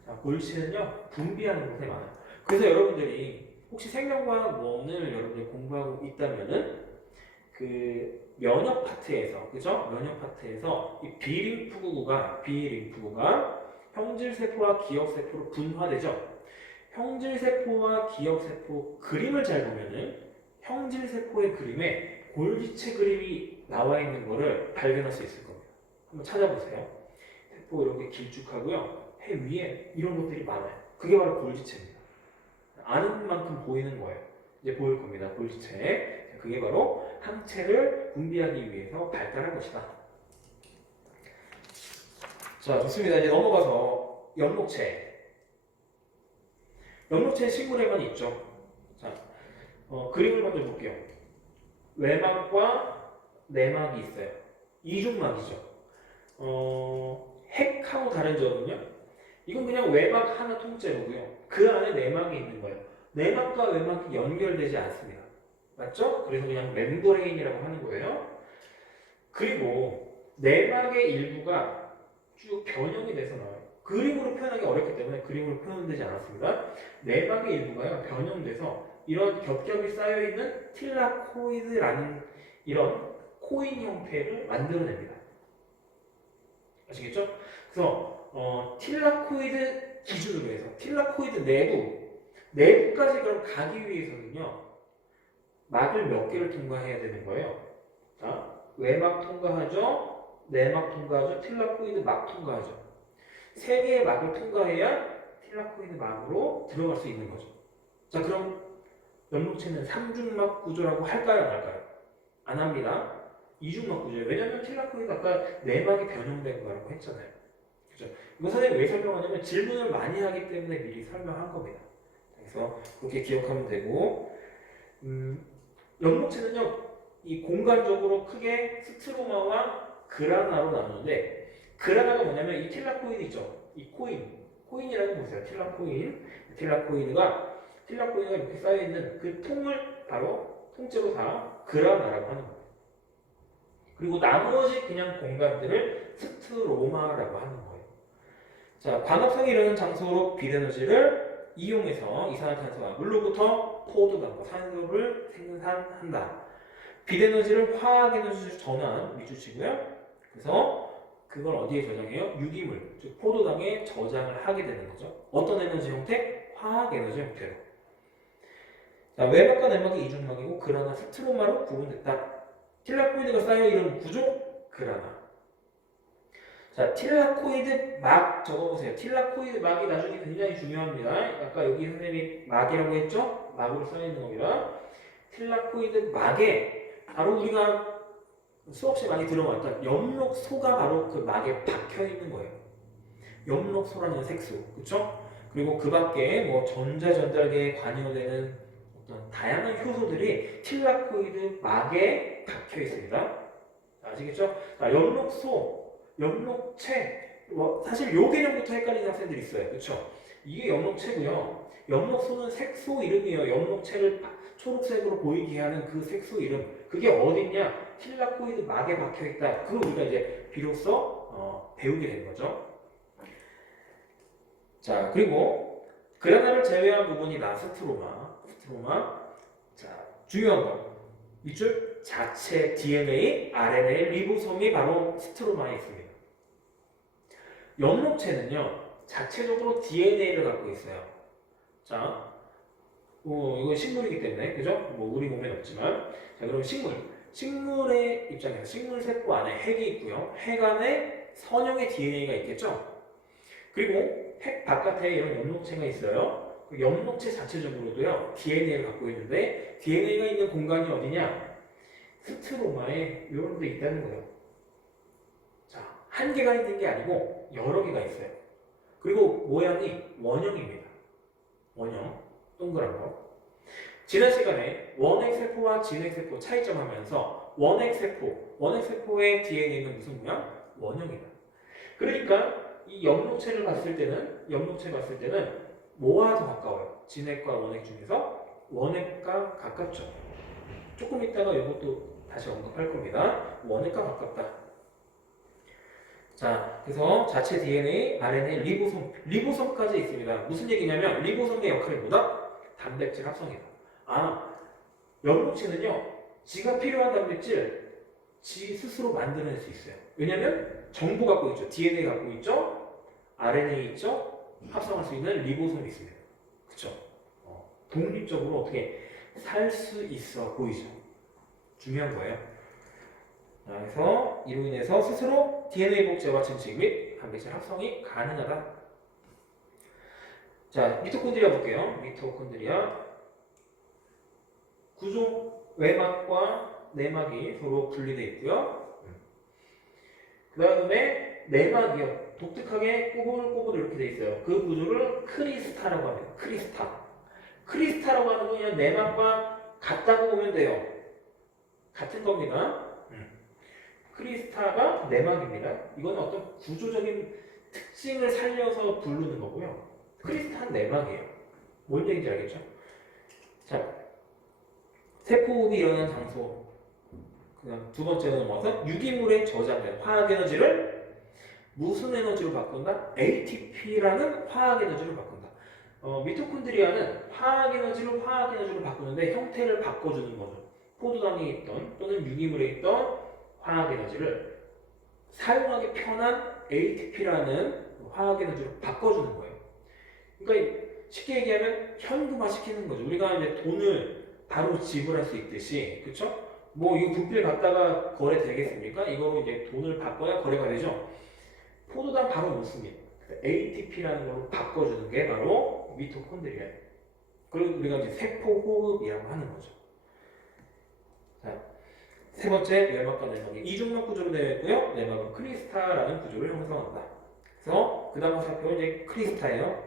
자, 골지체는요 분비하는 곳에 많아요. 그래서 여러분들이 혹시 생명과학 1을 여러분들이 공부하고 있다면은 그 면역 파트에서 그죠? 면역 파트에서 이 비림프구가 형질 세포와 기억 세포로 분화되죠. 형질 세포와 기억 세포 그림을 잘 보면은 형질 세포의 그림에 골지체 그림이 나와 있는 거를 발견할 수 있을 겁니다. 한번 찾아보세요. 세포 이렇게 길쭉하고요. 해 위에 이런 것들이 많아요. 그게 바로 골지체입니다. 아는 만큼 보이는 거예요. 이제 보일 겁니다. 골지체. 그게 바로 항체를 분비하기 위해서 발달한 것이다. 자, 좋습니다. 이제 넘어가서 연목체. 연목체 식물에만 있죠. 자, 그림을 먼저 볼게요. 외막과 내막이 있어요. 이중막이죠. 핵하고 다른 점은요. 이건 그냥 외막 하나 통째로고요. 그 안에 내막이 있는 거예요. 내막과 외막이 연결되지 않습니다. 맞죠? 그래서 그냥 멤브레인이라고 하는 거예요. 그리고 내막의 일부가 쭉 변형이 돼서 나와요. 그림으로 표현하기 어렵기 때문에 그림으로 표현되지 않았습니다. 내막의 일부가요 변형돼서 이런 겹겹이 쌓여있는 틸라코이드라는 이런 코인 형태를 만들어냅니다. 아시겠죠? 그래서 틸라코이드 기준으로 해서 틸라코이드 내부까지 그럼 가기 위해서는요 막을 몇 개를 통과해야 되는 거예요. 자, 외막 통과하죠, 내막 통과하죠, 틸라코이드 막 통과하죠. 3개의 막을 통과해야 틸라코이드 막으로 들어갈 수 있는 거죠. 자, 그럼 연목체는 3중막 구조라고 할까요, 말까요? 안 합니다. 2중막 구조예요. 왜냐면 틸라코이드 아까 내막이 변형된 거라고 했잖아요. 그죠? 이거 선생님이 왜 설명하냐면 질문을 많이 하기 때문에 미리 설명한 겁니다. 그래서 그렇게 기억하면 되고, 연목체는요, 이 공간적으로 크게 스트로마와 그라나로 나누는데, 그라나가 뭐냐면 이 틸라코이드 있죠? 이 코인이라고 보세요. 틸라코이드가 이렇게 쌓여있는 그 통을 바로 통째로 다 그라나라고 하는 거예요. 그리고 나머지 그냥 공간들을 스트로마라고 하는 거예요. 자, 광합성이 일어나는 장소로 비에너지를 이용해서 이산화탄소와 물로부터 포도당과 산소를 생산한다. 비에너지를 화학에너지로 전환 미주치고요. 그래서 그걸 어디에 저장해요? 유기물, 즉 포도당에 저장을 하게 되는 거죠. 어떤 에너지 형태? 화학에너지 형태로. 자, 외막과 내막이 이중막이고 그라나 스트로마로 구분됐다. 틸라코이드가 쌓여 이룬 구조 그라나. 자, 틸라코이드 막 적어보세요. 틸라코이드 막이 나중에 굉장히 중요합니다. 아까 여기 선생님이 막이라고 했죠? 막으로 쌓여있는 겁니다. 틸라코이드 막에 바로 우리가 수없이 많이 들어봤던 엽록소가 바로 그 막에 박혀있는 거예요. 엽록소라는 색소, 그쵸? 그리고 그 밖에 뭐 전자계에 관여되는 어떤 다양한 효소들이 틸라코이드 막에 박혀 있습니다. 아시겠죠? 자, 엽록소, 엽록체, 사실 요 개념부터 헷갈리는 학생들이 있어요. 그쵸? 이게 엽록체고요. 엽록소는 색소 이름이에요. 엽록체를 초록색으로 보이게 하는 그 색소 이름. 그게 어딨냐? 틸라코이드 막에 박혀 있다. 그걸 우리가 이제 비로소 배우게 된 거죠. 자, 그리고 그라나를 제외한 부분이 스트로마. 자, 중요한 거. 이줄 자체 DNA, RNA, 리보솜이 바로 스트로마에 있습니다. 엽록체는요, 자체적으로 DNA를 갖고 있어요. 자, 이건 식물이기 때문에, 그죠? 뭐 우리 몸엔 없지만. 자, 그럼 식물의 입장에서 식물 세포 안에 핵이 있고요. 핵 안에 선형의 DNA가 있겠죠? 그리고 핵 바깥에 이런 엽록체가 있어요. 그 엽록체 자체적으로도요, DNA를 갖고 있는데, DNA가 있는 공간이 어디냐? 스트로마에 이런 데 있다는 거예요. 자, 한 개가 있는 게 아니고 여러 개가 있어요. 그리고 모양이 원형입니다. 원형, 동그란 거. 지난 시간에 원핵세포와 진핵세포 차이점하면서 원핵세포의 DNA는 무슨 모양? 원형이다. 그러니까 이 염록체를 봤을 때는 뭐와 더 가까워요? 진핵과 원핵 중에서 원핵과 가깝죠. 조금 있다가 이것도 다시 언급할 겁니다. 원핵과 가깝다. 자, 그래서 자체 DNA, RNA, 리보솜까지 있습니다. 무슨 얘기냐면 리보솜의 역할이 뭐다? 단백질 합성이다. 염록체는요, 지가 필요한 단백질 지 스스로 만들어낼 수 있어요. 왜냐면 정보 갖고 있죠. DNA 갖고 있죠. RNA 있죠. 합성할 수 있는 리보솜이 있습니다. 그쵸? 독립적으로 어떻게 살 수 있어 보이죠. 중요한 거예요. 자, 그래서 이로 인해서 스스로 DNA 복제와 증식 및 단백질 합성이 가능하다. 자, 미토콘드리아 볼게요. 미토콘드리아 구조, 외막과 내막이 서로 분리되어 있고요. 그 다음에 내막이요. 독특하게 꼬불꼬불 이렇게 되어 있어요. 그 구조를 크리스타라고 합니다. 크리스타라고 하는 건 그냥 내막과 같다고 보면 돼요. 같은 겁니다. 크리스타가 내막입니다. 이건 어떤 구조적인 특징을 살려서 부르는 거고요. 크리스타는 내막이에요. 뭔 얘기인지 알겠죠? 자, 세포호흡이 일어나는 장소. 그다음 두 번째는 넘어서 유기물에 저장된 화학에너지를 무슨 에너지로 바꾼다? ATP라는 화학에너지로 바꾼다. 미토콘드리아는 화학에너지를 바꾸는데 형태를 바꿔주는 거죠. 포도당에 있던 또는 유기물에 있던 화학에너지를 사용하기 편한 ATP라는 화학에너지로 바꿔주는 거예요. 그러니까 쉽게 얘기하면 현금화 시키는 거죠. 우리가 이제 돈을 바로 지불할 수 있듯이, 그렇죠? 뭐 이거 부필 갖다가 거래 되겠습니까? 이거로 이제 돈을 바꿔야 거래가 되죠. 포도당 바로 넣습니다. ATP라는 걸로 바꿔주는 게 바로 미토콘드리아예요. 그리고 우리가 이제 세포호흡이라고 하는 거죠. 자, 세 번째, 내막과 내막이 이중막 구조로 되어 있고요. 내막은 크리스타라는 구조를 형성한다. 그래서 그 다음 살펴볼 이제 크리스타예요.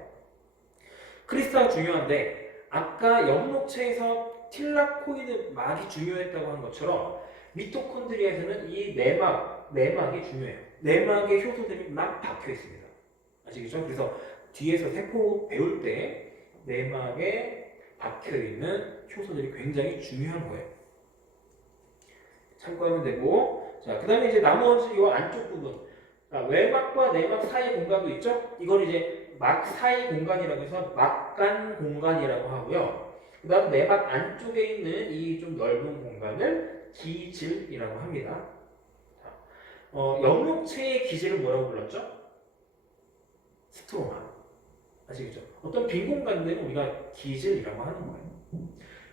크리스타가 중요한데 아까 염록체에서 틸라코이드 막이 중요했다고 한 것처럼 미토콘드리아에서는 이 내막이 중요해요. 내막에 효소들이 막 박혀 있습니다. 아시겠죠? 그래서 뒤에서 세포 배울 때 내막에 박혀 있는 효소들이 굉장히 중요한 거예요. 참고하면 되고, 자, 그 다음에 이제 나머지 이 안쪽 부분, 자, 외막과 내막 사이 공간도 있죠? 이걸 이제 막 사이 공간이라고 해서 막간 공간이라고 하고요. 그 다음 내막 안쪽에 있는 이 좀 넓은 공간을 기질이라고 합니다. 자, 염록체의 기질을 뭐라고 불렀죠? 스트로마. 아시겠죠? 어떤 빈 공간들은 우리가 기질이라고 하는 거예요.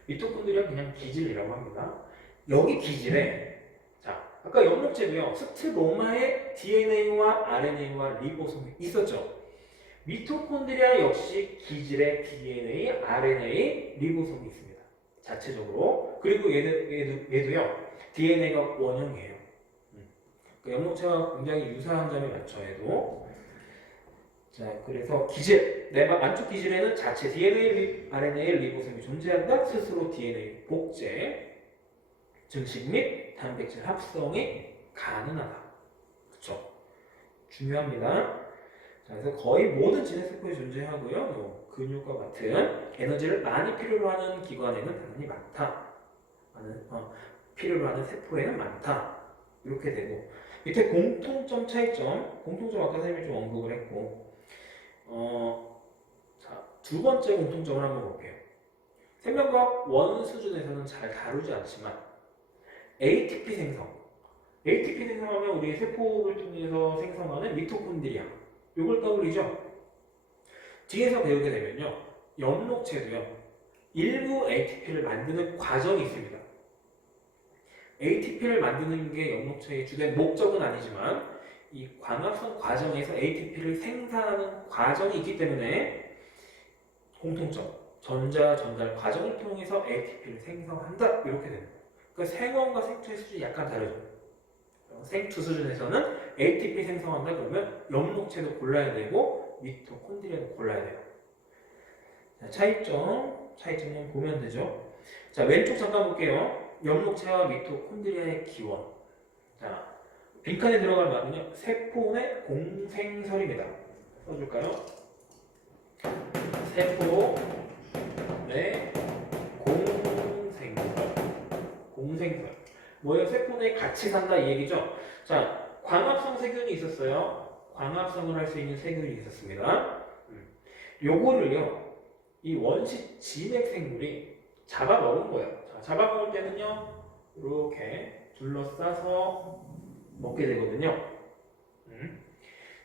미토콘드리아 그냥 기질이라고 합니다. 여기 기질에, 자, 아까 염록체도요, 스트로마에 DNA와 RNA와 리보솜이 있었죠. 미토콘드리아 역시 기질에 DNA, RNA, 리보솜이 있습니다. 자체적으로. 그리고 얘도요, DNA가 원형이에요. 그러니까 염록체와 굉장히 유사한 점이 많죠, 얘도. 자, 그래서 기질, 내막 안쪽 기질에는 자체 DNA, RNA, 리보솜이 존재한다. 스스로 DNA 복제, 증식 및 단백질 합성이 가능하다. 그렇죠? 중요합니다. 자, 그래서 거의 모든 진핵세포에 존재하고요. 뭐 근육과 같은 에너지를 많이 필요로 하는 기관에는 당연히 많다. 필요로 하는 세포에는 많다. 이렇게 되고 밑에 공통점, 차이점. 공통점 아까 선생님이 좀 언급을 했고 자, 두 번째 공통점을 한번 볼게요. 생명과학 원 수준에서는 잘 다루지 않지만 ATP 생성하면 우리 세포를 통해서 생성하는 미토콘드리아. 이걸 떠올리죠? 뒤에서 배우게 되면요. 염록체도요. 일부 ATP를 만드는 과정이 있습니다. ATP를 만드는 게 염록체의 주된 목적은 아니지만 이 광합성 과정에서 ATP를 생산하는 과정이 있기 때문에 공통점, 전자 전달 과정을 통해서 ATP를 생성한다. 이렇게 됩니다. 그러니까 생원과 생투의 수준이 약간 다르죠. 생투 수준에서는 ATP 생성한다 그러면 염록체도 골라야 되고 미토콘드리아도 골라야 돼요. 자, 차이점 보면 되죠. 자, 왼쪽 잠깐 볼게요. 엽록체와 미토콘드리아의 기원. 자, 빈칸에 들어갈 말은요. 세포의 공생설입니다. 써줄까요? 세포의 공생설. 공생설. 뭐예요? 세포 내에 같이 산다 이 얘기죠. 자, 광합성 세균이 있었어요. 광합성을 할 수 있는 세균이 있었습니다. 요거를요, 이 원시 진핵 생물이 잡아먹은 거예요. 자, 잡아먹을 때는요, 이렇게 둘러싸서 먹게 되거든요.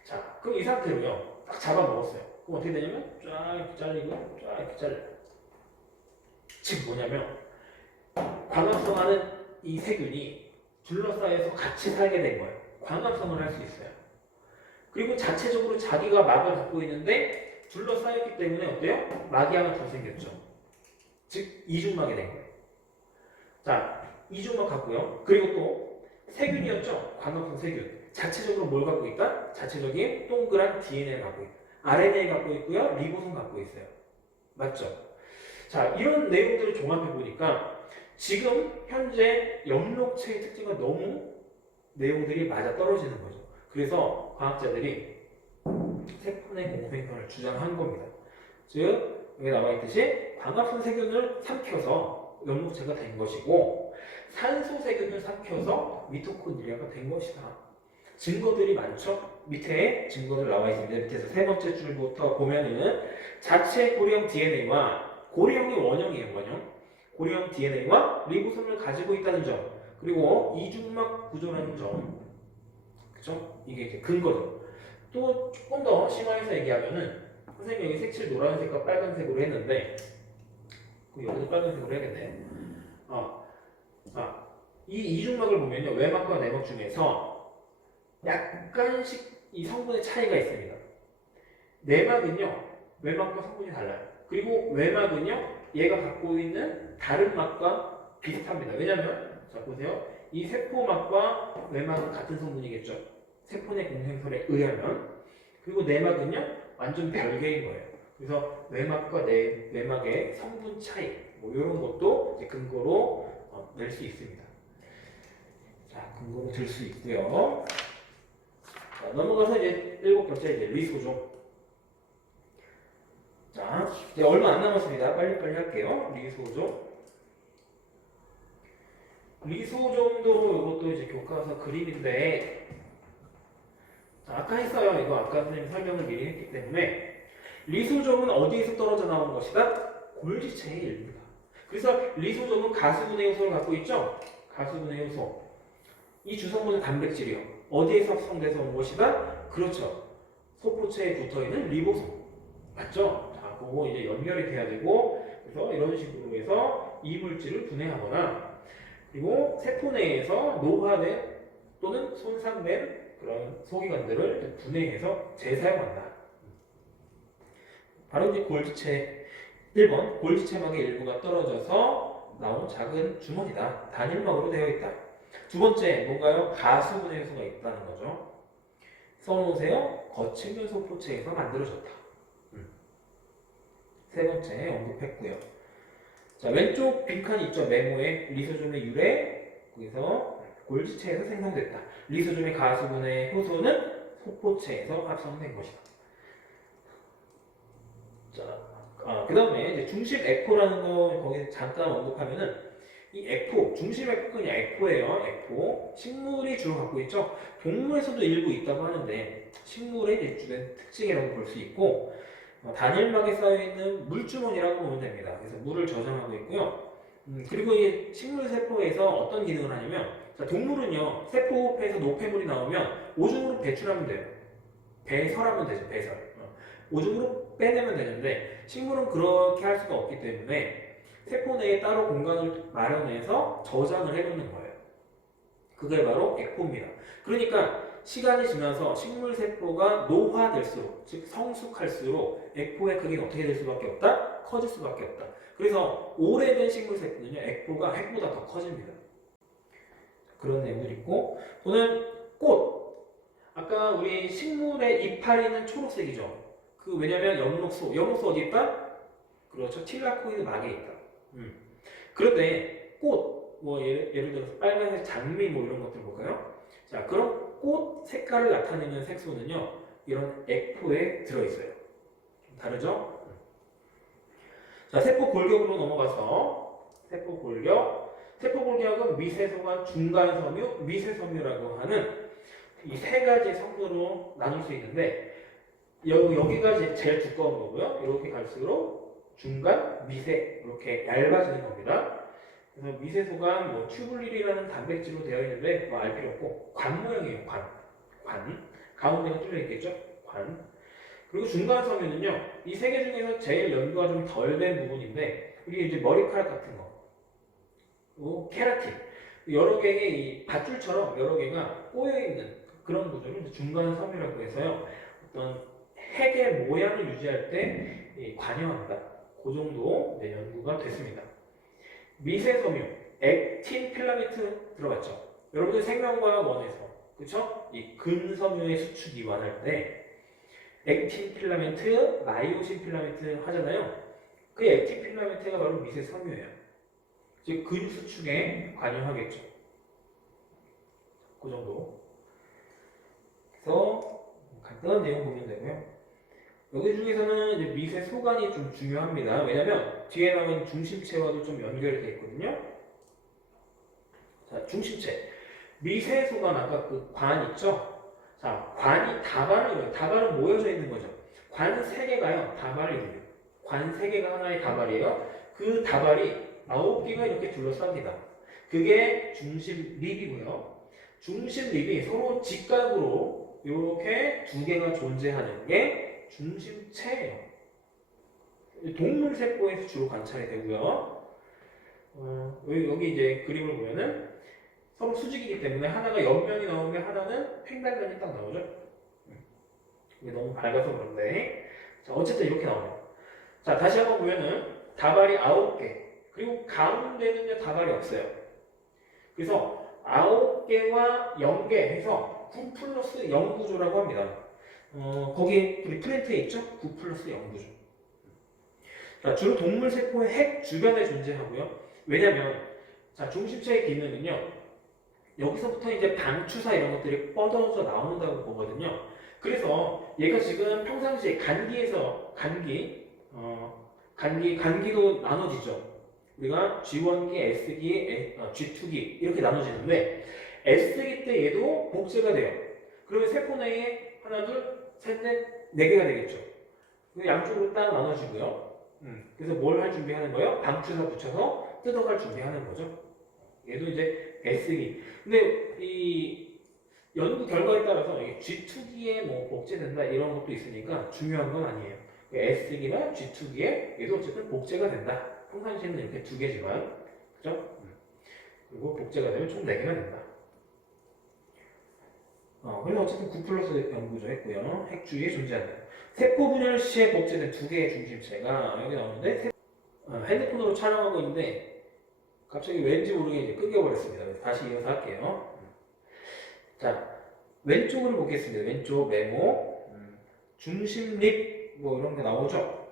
자, 그럼 이 상태로요, 딱 잡아먹었어요. 그럼 어떻게 되냐면, 쫙 이렇게 잘리고, 쫙 이렇게 잘려요. 즉 뭐냐면, 광합성하는 이 세균이 둘러싸여서 같이 살게 된 거예요. 광합성을 할 수 있어요. 그리고 자체적으로 자기가 막을 갖고 있는데 둘러싸였기 때문에 어때요? 막이 하나 더 생겼죠. 즉 이중막이 된 거예요. 자, 이중막 갖고요. 그리고 또 세균이었죠. 광합성 세균. 자체적으로 뭘 갖고 있다? 자체적인 동그란 DNA를 갖고 있다. RNA 갖고 있고요. 리보솜 갖고 있어요. 맞죠? 자, 이런 내용들을 종합해 보니까 지금 현재 엽록체의 특징과 너무 내용들이 맞아 떨어지는 거죠. 그래서 과학자들이 세포 내 공생설을 주장한 겁니다. 즉 여기 나와 있듯이 광합성 세균을 삼켜서 엽록체가 된 것이고 산소 세균을 삼켜서 미토콘드리아가 된 것이다. 증거들이 많죠? 밑에 증거들 나와 있습니다. 밑에서 세 번째 줄부터 보면은 자체 고리형 DNA와 고리형이 원형이에요. 원형. 고리형 DNA와 리보솜을 가지고 있다는 점, 그리고 이중막 구조라는 점, 그죠? 이게 이제 근거죠. 또 조금 더 심화해서 얘기하면은 선생님이 여기 색칠 노란색과 빨간색으로 했는데, 여기도 빨간색으로 해야겠네. 이 이중막을 보면요, 외막과 내막 중에서 약간씩 이 성분의 차이가 있습니다. 내막은요, 외막과 성분이 달라요. 그리고 외막은요, 얘가 갖고 있는 다른 막과 비슷합니다. 왜냐면 자 보세요. 이 세포막과 외막은 같은 성분이겠죠. 세포 내 공생설에 의하면. 그리고 내막은요 완전 별개인 거예요. 그래서 외막과 내막의 성분 차이 뭐 이런 것도 이제 근거로 낼 수 있습니다. 자, 근거로 들 수 있고요. 자, 넘어가서 이제 7번째 이제 리소좀. 자, 이제 얼마 안 남았습니다. 빨리빨리 할게요. 리소좀도 이것도 이제 교과서 그림인데, 자, 아까 했어요. 이거 아까 선생님 설명을 미리 했기 때문에 리소좀은 어디에서 떨어져 나온 것이다? 골지체의 일부다. 그래서 리소좀은 가수분해 요소를 갖고 있죠. 가수분해 요소. 이 주성분은 단백질이요. 어디에서 합성돼서 온 것이다? 그렇죠. 소포체에 붙어있는 리보솜. 맞죠? 그거 이제 연결이 돼야 되고, 그래서 이런 식으로 해서 이물질을 분해하거나, 그리고 세포 내에서 노화된 또는 손상된 그런 소기관들을 분해해서 재사용한다. 바로 이제 골지체 1번, 골지체막의 일부가 떨어져서 나온 작은 주머니다. 단일막으로 되어 있다. 두 번째, 뭔가요? 가수분해 요소가 있다는 거죠. 써놓으세요. 거칠면 소포체에서 만들어졌다. 세 번째 언급했고요. 자, 왼쪽 빈칸이 있죠. 메모에 리소좀의 유래, 거기서 골지체에서 생성됐다. 리소좀의 가수분해 효소는 소포체에서 합성된 것이다. 자, 그 다음에 이제 중심 에코라는 거 거기 잠깐 언급하면은 이 에코, 중심 에코가 그냥 에코예요. 에코. 식물이 주로 갖고 있죠. 동물에서도 일부 있다고 하는데 식물의 일주된 특징이라고 볼 수 있고, 단일막에 쌓여있는 물주머니라고 보면 됩니다. 그래서 물을 저장하고 있고요. 그리고 이 식물 세포에서 어떤 기능을 하냐면, 자, 동물은요, 세포폐에서 노폐물이 나오면 오줌으로 배출하면 돼요. 배설하면 되죠, 배설. 오줌으로 빼내면 되는데, 식물은 그렇게 할 수가 없기 때문에 세포 내에 따로 공간을 마련해서 저장을 해놓는 거예요. 그게 바로 에코입니다. 그러니까 시간이 지나서 식물 세포가 노화될수록, 즉 성숙할수록 에코의 크기는 어떻게 될 수밖에 없다? 커질 수밖에 없다. 그래서 오래된 식물 세포는요, 에코가 핵보다 더 커집니다. 그런 내용들이 있고, 또는 꽃. 아까 우리 식물의 이파리는 초록색이죠. 왜냐면 엽록소 어디 있다? 그렇죠. 틸라코이드 막에 있다. 그런데 꽃, 뭐 예를 들어서 빨간색 장미 뭐 이런 것들 볼까요? 자, 그럼 꽃 색깔을 나타내는 색소는요, 이런 액포에 들어있어요. 다르죠? 자, 세포 골격으로 넘어가서 세포 골격. 세포 골격은 미세소관, 중간섬유, 미세섬유라고 하는 이 세 가지 성분으로 나눌 수 있는데 여기가 제일 두꺼운 거고요. 이렇게 갈수록 중간, 미세 이렇게 얇아지는 겁니다. 그래서 미세소관, 뭐 튜블릴이라는 단백질로 되어 있는데 뭐 알 필요 없고 관 모양이에요. 관. 가운데가 뚫려 있겠죠? 관. 그리고 중간 섬유는요, 이 세 개 중에서 제일 연구가 좀 덜 된 부분인데, 우리 이제 머리카락 같은 거, 그리고 케라틴, 여러 개의 이 밧줄처럼 여러 개가 꼬여 있는 그런 구조를 중간 섬유라고 해서요, 어떤 핵의 모양을 유지할 때 관여한다. 그 정도 연구가 됐습니다. 미세 섬유, 액틴 필라멘트 들어갔죠. 여러분들 생명과학 원에서, 그쵸? 이 근섬유의 수축 이완할 때 액틴 필라멘트, 마이오신 필라멘트 하잖아요. 그 액틴 필라멘트가 바로 미세 섬유예요. 즉 근육 수축에 관여하겠죠. 그 정도. 그래서 간단한 내용 보면 되고요. 여기 중에서는 이제 미세 소관이 좀 중요합니다. 왜냐면 뒤에 나온 중심체와도 좀 연결이 되어 있거든요. 자, 중심체. 미세 소관 아까 그 관 있죠? 자, 관이 다발은 모여져 있는 거죠. 관 3개가요, 다발을 이루요. 관 3개가 하나의 다발이에요. 그 다발이 9개가 이렇게 둘러쌉니다. 그게 중심 립이고요. 중심 립이 서로 직각으로 이렇게 2개가 존재하는 게 중심체예요. 동물 세포에서 주로 관찰이 되고요. 여기 이제 그림을 보면은 서로 수직이기 때문에 하나가 옆면이 나오면 하나는 횡단면이 딱 나오죠. 이게 너무 밝아서 그런데, 자, 어쨌든 이렇게 나와요. 자, 다시 한번 보면은 다발이 9개, 그리고 가운데는요 다발이 없어요. 그래서 9개와 0개 해서 9 플러스 0 구조라고 합니다. 거기 우리 프린트에 있죠? 9 플러스 0 구조. 자, 주로 동물 세포의 핵 주변에 존재하고요. 왜냐면 자, 중심체의 기능은요, 여기서부터 이제 방추사 이런 것들이 뻗어져 나온다고 보거든요. 그래서 얘가 지금 평상시에 간기도 나눠지죠. 우리가 G1기, S기, G2기 이렇게 나눠지는데 S기 때 얘도 복제가 돼요. 그러면 세포 내에 하나, 둘, 셋, 넷, 4개가 되겠죠. 양쪽으로 딱 나눠지고요. 그래서 뭘 할 준비하는 거예요? 방추사 붙여서 뜯어갈 준비하는 거죠. 얘도 이제 S기. 근데 이 연구 결과에 따라서 G2기에 뭐 복제된다 이런 것도 있으니까 중요한 건 아니에요. S기나 G2기에 얘도 어쨌든 복제가 된다. 평상시에는 이렇게 2개지만, 그죠? 그리고 복제가 되면 총 4개가 된다. 그래서 어쨌든 9 플러스 0 구조 했고요. 핵주위에 존재한다. 세포 분열 시에 복제된 2개의 중심체가 여기 나오는데, 핸드폰으로 촬영하고 있는데 갑자기 왠지 모르게 이제 끊겨버렸습니다. 다시 이어서 할게요. 자, 왼쪽으로 보겠습니다. 왼쪽 네모, 중심립 뭐 이런 게 나오죠.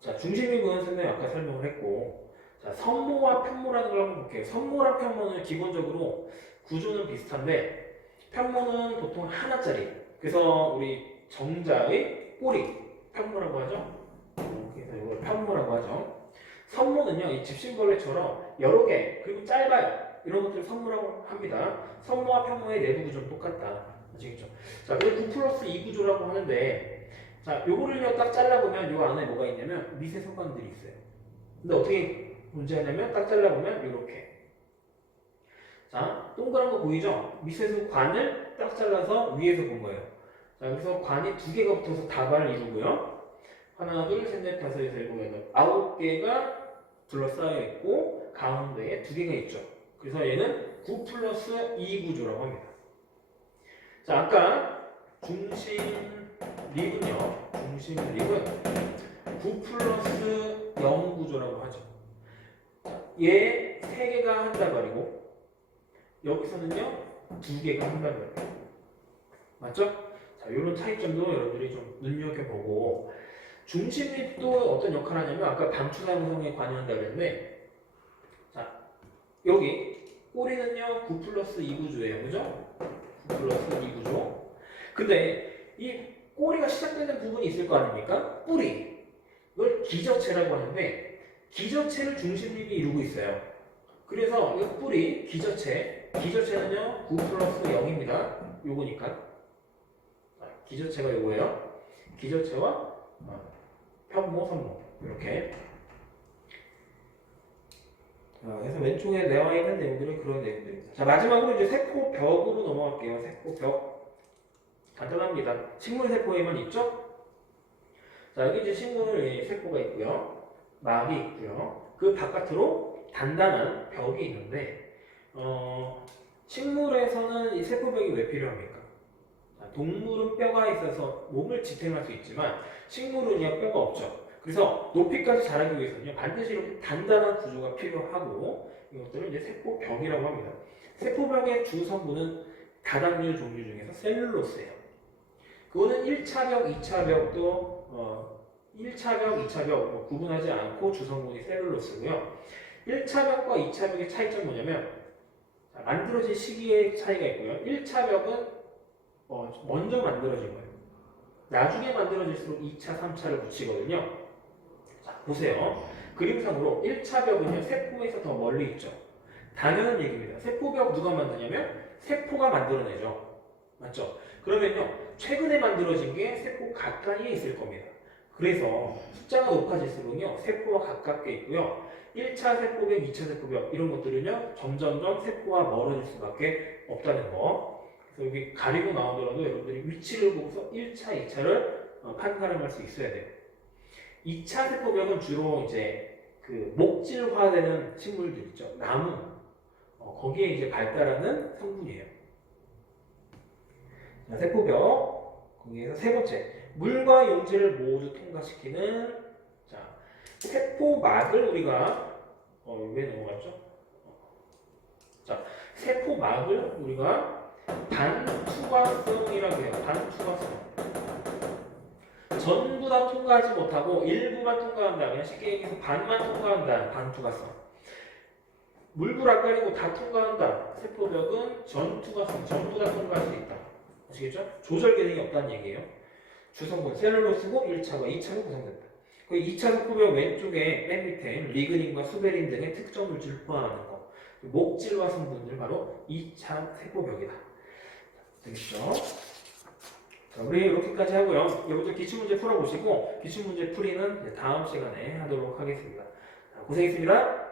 자, 중심립은 선생님이 아까 설명을 했고, 자, 선모와 편모라는 걸 한번 볼게요. 선모랑 편모는 기본적으로 구조는 비슷한데 편모는 보통 하나짜리. 그래서 우리 정자의 꼬리 편모라고 하죠. 그래서 이걸 편모라고 하죠. 선모는요, 이 집신벌레처럼 여러 개, 그리고 짧아요. 이런 것들을 선모라고 합니다. 선모와 편모의 내부 구조는 똑같다. 아시겠죠? 자, 그리고 9 플러스 2 구조라고 하는데, 자, 요거를요, 딱 잘라보면 요 안에 뭐가 있냐면 미세 소관들이 있어요. 근데 어떻게 문제하냐면 딱 잘라보면 요렇게. 자, 동그란 거 보이죠? 미세 소관을 딱 잘라서 위에서 본 거예요. 자, 그래서 관이 2개가 붙어서 다발을 이루고요. 하나, 둘, 셋, 넷, 다섯, 여섯, 일곱, 여덟, 9개가 둘러싸여 있고 가운데에 2개가 있죠. 그래서 얘는 9 플러스 2 구조라고 합니다. 자, 아까 중심립은 9 플러스 0 구조라고 하죠. 얘 3개가 한 다발이고 여기서는요 2개가 한 다발이에요. 맞죠? 자, 이런 차이점도 여러분들이 좀 눈여겨보고, 중심립도 어떤 역할을 하냐면 아까 방추사 구성에 관여한다고 그랬는데 자 여기 꼬리는요 9 플러스 2 구조예요. 그죠? 9 플러스 2 구조. 근데 이 꼬리가 시작되는 부분이 있을 거 아닙니까? 뿌리. 이걸 기저체라고 하는데 기저체를 중심립이 이루고 있어요. 그래서 이 뿌리, 기저체는요 9 플러스 0입니다. 요거니까 기저체가 요거예요. 기저체와 편모, 선모 이렇게. 그래서 왼쪽에 나와 있는 내용들은 그런 내용들입니다. 자 마지막으로 이제 세포벽으로 넘어갈게요. 세포벽 간단합니다. 식물 세포에만 있죠? 자 여기 이제 식물 세포가 있고요, 막이 있고요. 그 바깥으로 단단한 벽이 있는데 식물에서는 이 세포벽이 왜 필요합니까? 자, 동물은 뼈가 있어서 몸을 지탱할 수 있지만 식물은요 뼈가 없죠. 그래서 높이까지 자라기 위해서는요 반드시 이렇게 단단한 구조가 필요하고 이것들을 이제 세포벽이라고 합니다. 세포벽의 주 성분은 다당류 종류 중에서 셀룰로스예요. 그거는 1차 벽, 2차 벽도 1차 벽, 2차 벽 구분하지 않고 주 성분이 셀룰로스고요. 1차 벽과 2차 벽의 차이점은 뭐냐면 만들어진 시기의 차이가 있고요. 1차 벽은 먼저 만들어진 거예요. 나중에 만들어질수록 2차, 3차를 붙이거든요. 자, 보세요. 그림상으로 1차 벽은요, 세포에서 더 멀리 있죠. 당연한 얘기입니다. 세포벽 누가 만드냐면 세포가 만들어내죠. 맞죠? 그러면요, 최근에 만들어진 게 세포 가까이에 있을 겁니다. 그래서 숫자가 높아질수록요, 세포와 가깝게 있고요. 1차 세포벽, 2차 세포벽 이런 것들은요, 점점점 세포와 멀어질 수밖에 없다는 거. 그래서 여기 가리고 나오더라도 여러분들이 위치를 보고서 1차, 2차를 판가름할 수 있어야 돼요. 2차 세포벽은 주로 이제 그 목질화되는 식물들 있죠. 나무. 거기에 이제 발달하는 성분이에요. 자, 세포벽. 거기에서 세 번째. 물과 용질을 모두 통과시키는 자, 세포막을 우리가 왜 넘어갔죠? 자, 세포막을 우리가 반투과성이라고 해요. 반투과성. 전부 다 통과하지 못하고 일부만 통과한다. 그냥 쉽게 얘기해서 반만 통과한다. 반투과성. 물불안가리고 다 통과한다. 세포벽은 전투과성. 전부 다 통과할 수 있다. 아시겠죠? 조절 기능이 없다는 얘기예요. 주성분 셀룰로스고 1차와 2차로 구성된다. 그 2차 세포벽 왼쪽에 맨 밑에 리그닌과 수베린 등의 특정 물질을 포함하는 거. 목질화 성분들 바로 2차 세포벽이다. 되겠죠? 자, 우리 이렇게까지 하고요. 이것도 기출문제 풀어보시고 기출문제 풀이는 다음 시간에 하도록 하겠습니다. 고생했습니다.